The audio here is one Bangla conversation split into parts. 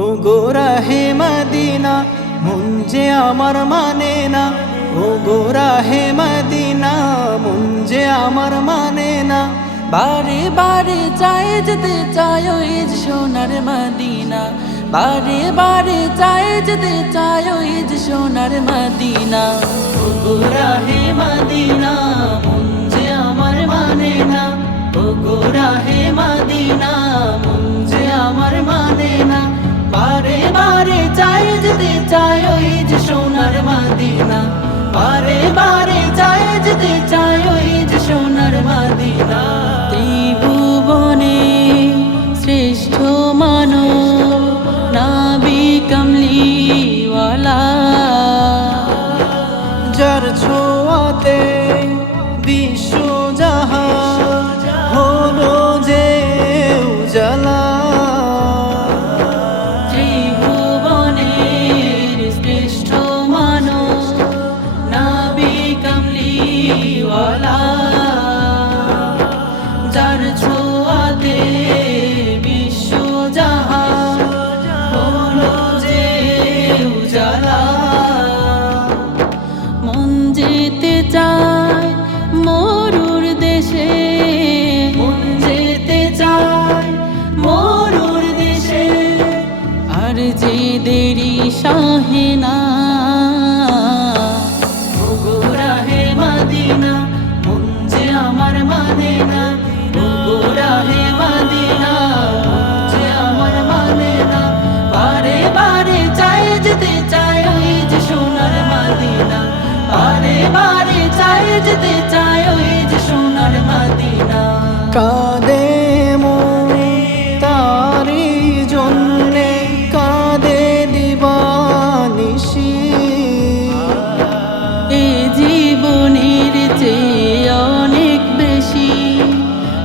ও গোরা হে মদিনা যে আমার মানে না। ও গোরা হে মদিনা যে আমার মানে না। বারে বারে চাই যেতে চাই ওই সোনার মদিনা। বারে বারে চাই যেতে চাই ওই সোনার মদিনা। ও গোরা হে মদিনা যে আমার মানে না। ও গোরা হে মদিনা যে আমার মানে না। বারে বারে চাই যেতে চাই ওই যে সোনার মাদিনা। বারে বারে চাই যেতে চায় মরুর দেশে। মন যেতে চায় মরুর দেশে। আর যে দেরি সাহেনা সাহে না। আমার মানে না। হে মাদিনা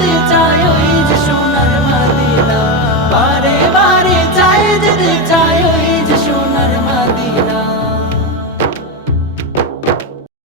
Tiền.